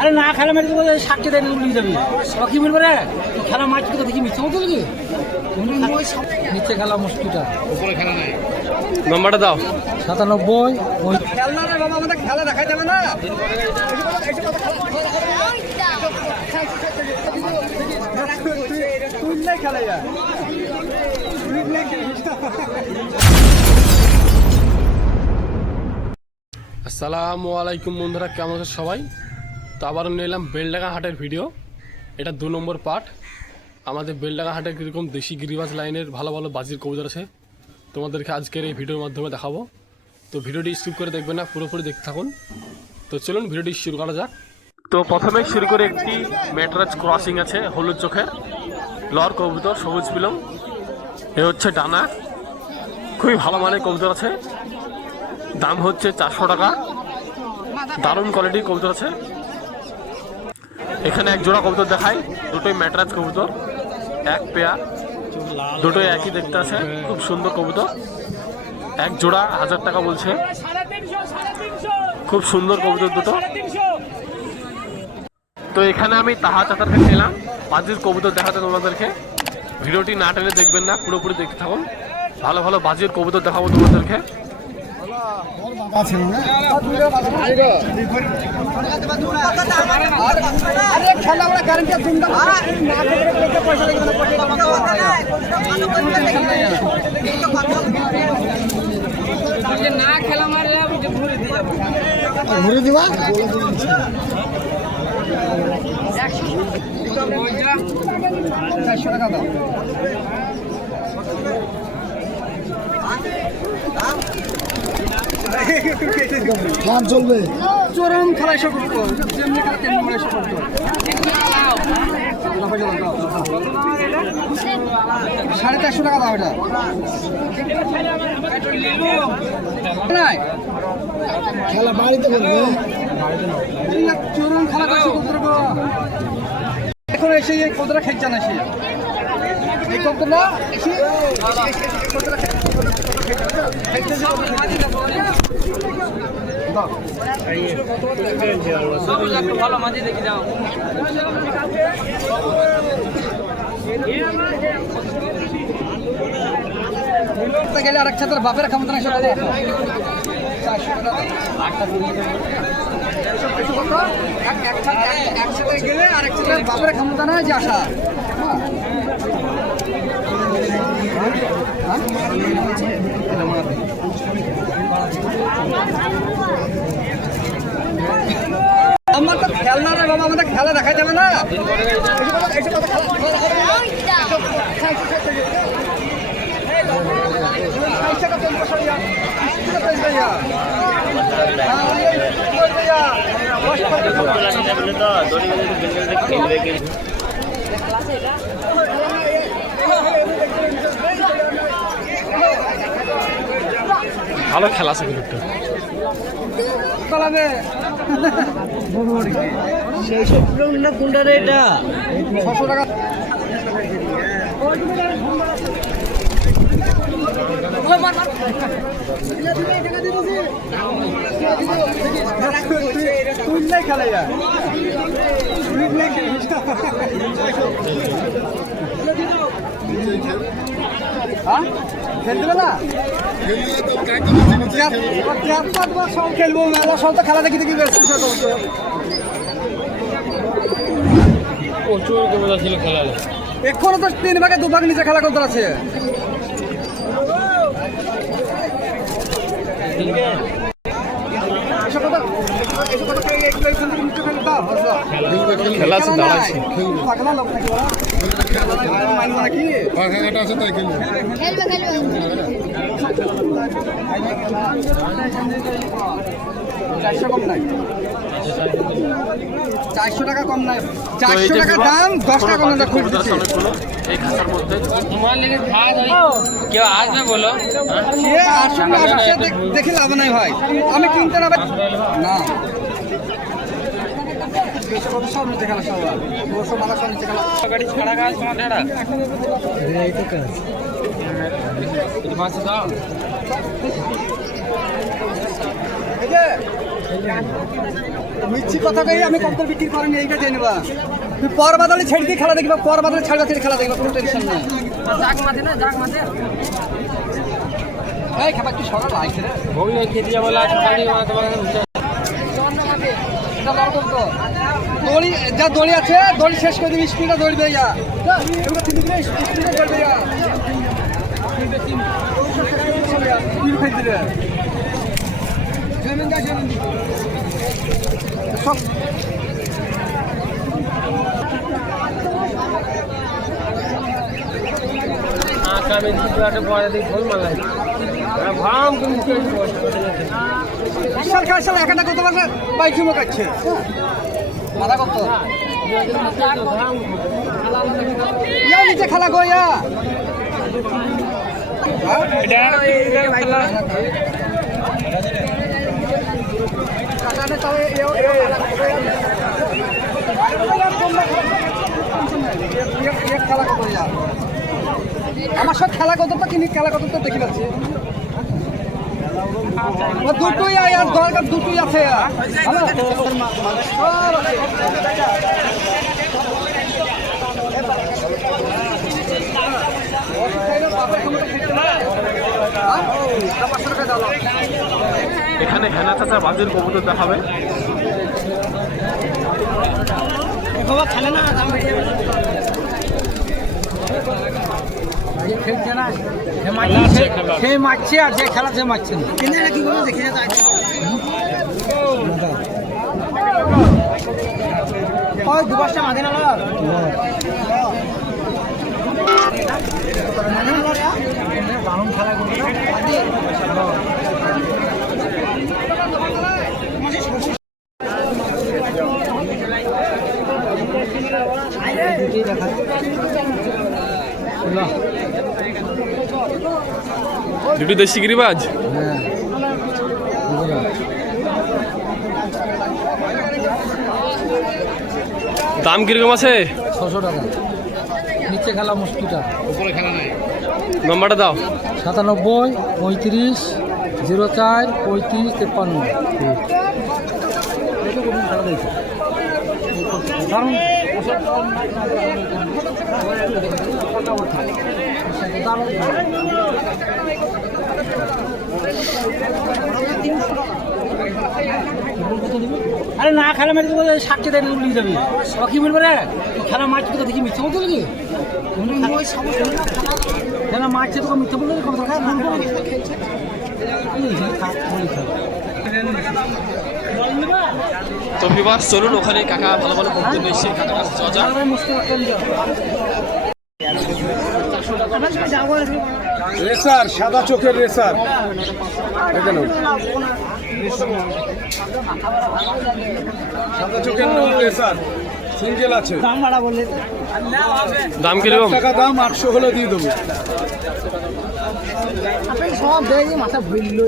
আরে না খেলা মারি তো সাক্ষী দেয় উল্লিয়ে যাবি। কি বলবে রে? খেলা মারছি তো দেখি মিথ্যা বলতো নাকি নিচে খেলা মুশকিলটা। নম্বরটা দাও। সাতানব্বই ওই খেলনা রে বাবা আমাদের খেলা দেখাই যাবে না। খেলা যায় আসসালামু আলাইকুম বন্ধুরা কেমন আছে সবাই? তো নিয়ে এলাম বেলডাঙ্গা হাটের ভিডিও। এটা দু নম্বর পার্ট। আমাদের বেলডাঙ্গা হাটের কীরকম দেশি গিরিবাজ লাইনের ভালো ভালো বাজির কবুতর আছে, তোমাদেরকে আজকের এই ভিডিওর মাধ্যমে দেখাবো। তো ভিডিওটি স্কিপ করে দেখবেন না, পুরোপুরি দেখতে থাকুন। তো চলুন ভিডিওটি শুরু করা যাক। তো প্রথমে শুরু করে একটি মেটরাজ ক্রসিং আছে, হলুদ চোখের। লর কবুতর, সবুজ পিলম। এ হচ্ছে ডানা। খুবই ভালো মানের কবুতর আছে। দাম হচ্ছে চারশো টাকা। দারুণ কোয়ালিটির কবুতর আছে। এখানে এক জোড়া কবুতর দেখাই। দুটোই ম্যাটরাজ কবুতর, এক পেয়ার, দুটোই একই দেখতে আছে, খুব সুন্দর কবুতর। এক জোড়া, হাজার টাকা বলছে। খুব সুন্দর কবুতর দুটো। তো এখানে আমি তাহা চাতার কাছে এলাম বাজির কবুতর দেখাতে তোমাদেরকে। ভিডিওটি না টেনে দেখবেন না, পুরোপুরি দেখতে থাকুন। ভালো ভালো বাজির কবুতর দেখাবো তোমাদেরকে। না খেলা মারে ঘুরে দিয়ে ঘুরে দিবা চারশো টাকা দাও চলবে। চরম খেলা এসে করতো যেমনি খেলা তেমনি সাড়ে চারশো টাকা দাও এটা। খেলা বাড়িতে করবে। চরম খেলা এখন এসে এই কতটা খেলছে না সে? এই কত এসে কতটা ভালো গেলে আরেক ছাত্র বাপের ক্ষমতা নাই একসাথে গেলে আরেক ছাত্র বাপের ক্ষমতা নাই যে আসা হ্যাঁ। আমার তো খেলনা রে বাবা আমাদের খেলা দেখাই যাবে না। ভালো খেলা আছে কিন্তু একটা। চালাবে ছশো টাকা তুললে খেলে খেলতে না সব খেলব মেলা সব তো খেলা দেখি দেখি ব্যস্ত। প্রচুর খেলা এখনও তো তিন ভাগে দু ভাগ নিচে খেলা করতে আছে এসব কথা- এসব কথা কে- একটু এখান থেকে নিচে ফেলে দাও, বুঝলো? খেলা আছে দাঁড়াচ্ছি চারশো কম নাই। চারশো টাকা কম নাই। চারশো টাকা দাম দশ টাকা কম কেউ আসবে বলো সে আসুন না আসুন, দেখ- দেখে লাভ নাই ভাই। আমি কিনতে না না। মিচ্ছি কথা কই, আমি কবুতর বিক্রি করিনি, এইটা জেনে নেবা। তুই পর বাদলে ছেড়ে দিয়ে খেলা দেখবা পর বাদলে ছাড়বা ছেড়ে খেলা দেখবা, কোনো টেনশন নেই। জাগ মাঝে না জাগ মাঝে এই, খাবার তুই সরা লাগছে রে। ভোগ নিয়ে খেতে যাব সকালে তোমার এটা লড়কম তো দড়ি, যা দড়ি আছে, দড়ি শেষ করে দিবি, স্পিডে দড়ি দিয়ে যা এগুলো স্পিডে দড়ি দিয়ে যা স্পিড ফেল দিলে সব আকামে দিকে পরে দিই ফোন মালাই ভাম তুমি বিশাল কাশাল একাটা কত পারবে বাইক চুমো কাটছে মাথা কত ইয়া নিচে খেলা গো ইয়া? কাটানে তাও খেলা কত ইয়া? আমার সাথে খেলা কত তো কিনি খেলা কত তো দেখি পাচ্ছি দুটোই আর আর দরকার দুটোই আছে। সব। এখানে হেনা চাচা বাজির কবুতর দেখাবে। খেলছে না সে মারছে সে মারছে আর যে খেলা সে মারছে না। ওই দু পাঁচটা মাঝে না দুটি দেশি গিরিবাজ? দাম কীরকম আছে? ছশো টাকা। নিচে খেলা মুশকিলটা। নম্বরটা দাও। সাতানব্বই পঁয়ত্রিশ জিরো চার পঁয়ত্রিশ তেপ্পান্ন। দারুণ আরে না খেলা মারি তো সাক্ষী দেয় উল্লিয়ে যাবি। কি বলবে রে? তো খেলা মারছি তো দেখি মিথ্যা বলতে নাকি খেলা মারছে তো মিথ্যা বলতে কত টাকা তো বিবাস চলুন ওখানে কাকা ভালো ভালো এসে কাকার কাছে যাওয়া যাক রেসার সাদা চোখের রেসার। সাদা চোখের রেসার। সিঙ্গেল আছে। দাম কীরকম টাকা দাম আটশো হলে দিয়ে দেবো। সব দেখি মাথা ভুলল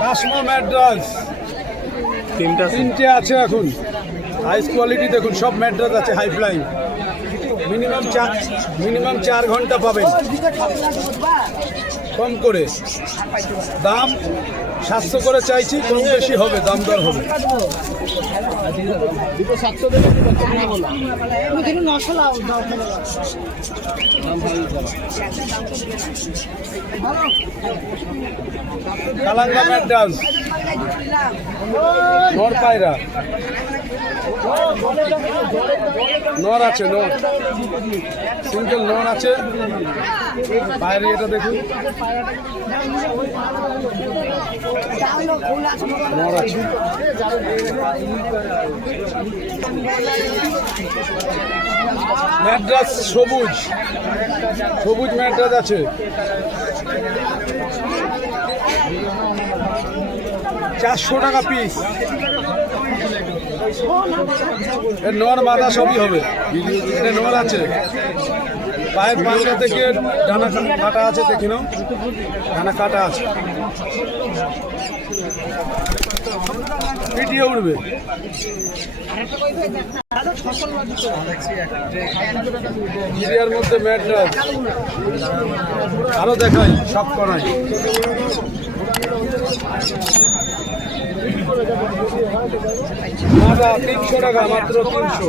কাশমা ম্যাড্রাস। তিনটা তিনটে আছে এখন। হাইস কোয়ালিটি দেখুন, সব ম্যাড্রাস আছে হাই ফ্লাইং মিনিমাম চার মিনিমাম চার ঘণ্টা পাবেন। কম করে। দাম সাতশো করে চাইছি, কম বেশি হবে, দাম দর হবে। নর আছে, নর। সিঙ্গেল নর আছে। বাইরে এটা দেখুন। ম্যাড্রাস সবুজ। সবুজ ম্যাড্রাস আছে। চারশো টাকা পিস এর নর মাদা সবই হবে। এটা নর আছে। পায়ের পাঁচটা থেকে ডানা কাটা আছে দেখি নাও। ডানা কাটা আছে। পিটিয়ে উঠবে। এরিয়ার মধ্যে ম্যাট্রাস আরও দেখাই, সব করাই। তিনশো টাকা, মাত্র তিনশো।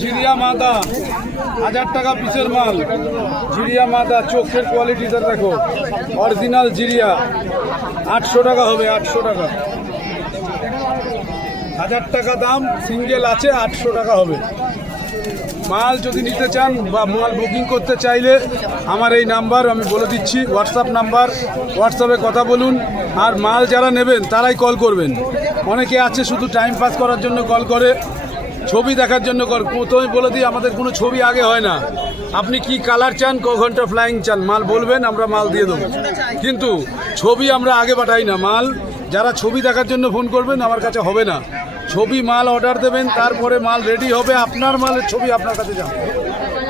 জিরিয়া মাদা, হাজার টাকা পিসের মাল। জিরিয়া মাদা, চোখের কোয়ালিটিটা দেখো। অরিজিনাল জিরিয়া। আটশো টাকা হবে, আটশো টাকা। হাজার টাকা দাম সিঙ্গেল আছে, আটশো টাকা হবে। মাল যদি নিতে চান বা মাল বুকিং করতে চাইলে, আমার এই নাম্বার, আমি বলে দিচ্ছি হোয়াটসঅ্যাপ নাম্বার হোয়াটসঅ্যাপে কথা বলুন। আর মাল যারা নেবেন, তারাই কল করবেন। অনেকে আছে শুধু টাইম পাস করার জন্য কল করে। ছবি দেখার জন্য কল প্রথমে বলে দিই, আমাদের কোনো ছবি আগে হয় না। আপনি কি কালার চান, ক ঘণ্টা ফ্লাইং চান, মাল বলবেন, আমরা মাল দিয়ে দেবো। কিন্তু ছবি আমরা আগে পাঠাই না। মাল, যারা ছবি দেখার জন্য ফোন করবেন, আমার কাছে হবে না। ছবি মাল অর্ডার দেবেন, তারপরে মাল রেডি হবে, আপনার মালের ছবি আপনার কাছে যাবে।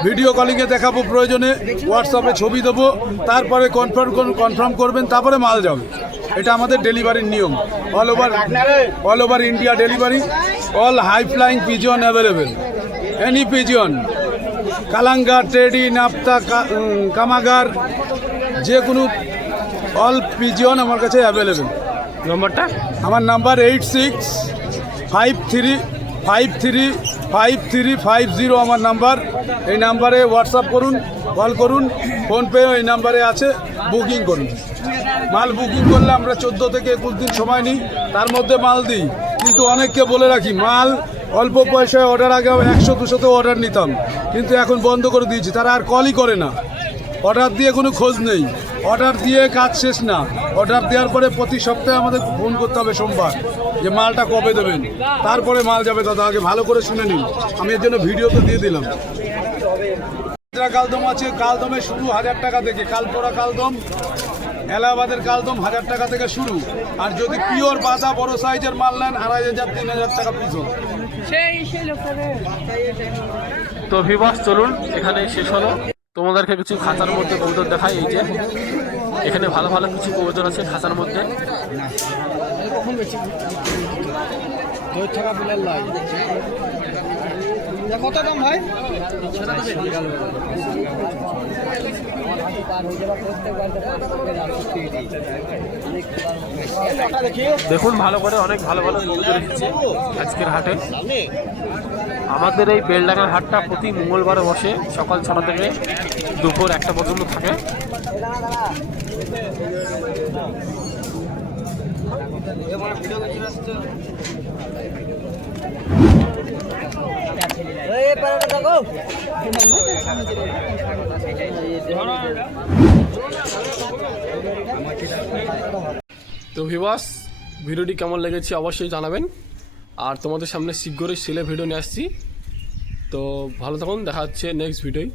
ভিডিও কলিংয়ে দেখাবো প্রয়োজনে হোয়াটসঅ্যাপে ছবি দেবো, তারপরে কনফার্ম কনফার্ম করবেন, তারপরে মাল যাবে। এটা আমাদের ডেলিভারির নিয়ম। All over all over India delivery all high flying pigeon available any pigeon কালাঙ্গার টেডি নাপ্তা কামাগার যে কোনো অল পিজন আমার কাছে অ্যাভেলেবেল নম্বরটা আমার number eight six five three five three five three five zero আমার নাম্বার এই নাম্বারে হোয়াটসঅ্যাপ করুন কল করুন ফোনপে এই নাম্বারে আছে। বুকিং করুন। মাল বুকিং করলে আমরা চোদ্দ থেকে একুশ দিন সময় নিই, তার মধ্যে মাল দিই। কিন্তু অনেককে বলে রাখি, মাল অল্প পয়সায় অর্ডার আগে একশো, দুশোতেও অর্ডার নিতাম। কিন্তু এখন বন্ধ করে দিয়েছি, তারা আর কলই করে না। অর্ডার দিয়ে কোনো খোঁজ নেই। অর্ডার দিয়ে কাজ শেষ না। অর্ডার দেওয়ার পরে প্রতি সপ্তাহে আমাদের ফোন করতে হবে সোমবার, যে মালটা কবে দেবেন। তারপরে মাল যাবে, দাদা, আগে ভালো করে শুনে নিন। আমি এর জন্য ভিডিও তো দিয়ে দিলাম। কালদম আছে কালদমে শুরু হাজার টাকা থেকে। কালপোড়া কালদম এলাহাবাদের কালদম হাজার টাকা থেকে শুরু। আর যদি পিওর বাদা বড় সাইজের মাল নেন আড়াই হাজার তিন হাজার টাকা পিছু তো ভিবাস চলুন এখানে শেষ হলো। তোমাদেরকে কিছু খাঁচার মধ্যে কবুতর দেখাই এই যে। এখানে ভালো ভালো কিছু কবুতর আছে খাঁচার মধ্যে। কত দাম ভাই? দেখুন, ভালো করে, অনেক ভালো ভালো কবুতর এসেছে আজকের হাটে। আমাদের এই বেলডাঙ্গার হাটটা প্রতি মঙ্গলবারে বসে, সকাল ছটা থেকে দুপুর একটা পর্যন্ত থাকে। তো ভিবাস ভিডিওটি কেমন লেগেছে অবশ্যই জানাবেন। আর তোমাদের সামনে শীঘ্রই সেলে ভিডিও নিয়ে আসছি। তো ভালো থাকুন, দেখা হচ্ছে নেক্সট ভিডিওয়